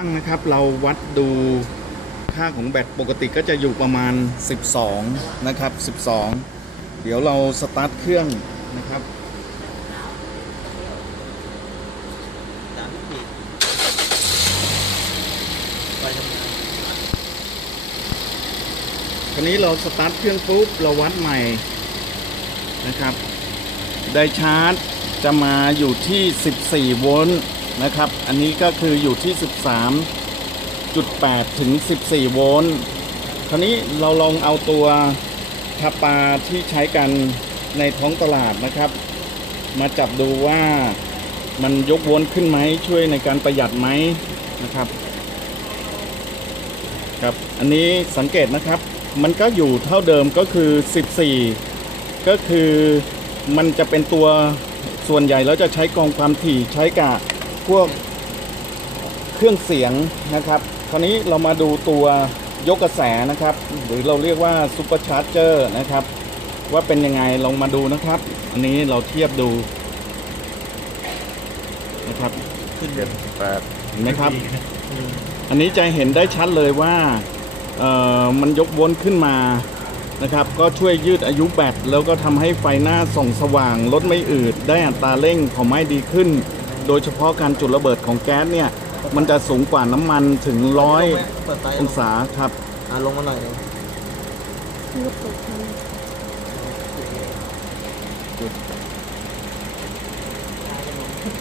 ตั้งนะครับเราวัดดูค่าของแบตปกติก็จะอยู่ประมาณ 12 นะครับ 12 เดี๋ยวเราสตาร์ทเครื่องนะครับตามที่ไปทำงานคราวนี้เราสตาร์ทเครื่องปุ๊บเราวัดใหม่นะครับ ได้ชาร์จจะมาอยู่ที่ 14 โวลต์ นะครับ อันนี้ก็คืออยู่ที่ 13.8 ถึง 14 โวลต์ คราวนี้เราลองเอาตัวคาปาที่ใช้กันในท้องตลาดนะครับ มาจับดูว่ามันยกโวลต์ขึ้นไหมช่วยในการประหยัดไหมนะครับ ครับ อันนี้สังเกตนะครับ มันก็อยู่เท่าเดิมก็คือ 14 ก็คือมันจะเป็นตัวส่วนใหญ่แล้วจะใช้กองความถี่ใช้กับ พวกเครื่องเสียงนะครับ คราวนี้เรามาดูตัวยกกระแสนะครับ หรือเราเรียกว่าซูเปอร์ชาร์เจอร์นะครับ ว่าเป็นยังไงลองมาดูนะครับ อันนี้เราเทียบดูนะครับขึ้นเจ็ดแปดเห็นไหมครับ อันนี้จะเห็นได้ชัดเลยว่าเอ่อมันยกวนขึ้นมานะครับ ก็ช่วยยืดอายุแบตแล้วก็ทำให้ไฟหน้าส่องสว่างลดไม่อืดได้อัตราเร่งของไม้ดีขึ้น โดยเฉพาะการจุดระเบิดของแก๊สเนี่ย มันจะสูงกว่าน้ำมันถึงร้อยองศาครับ อ่าลงมาหน่อยลูกเปิดไ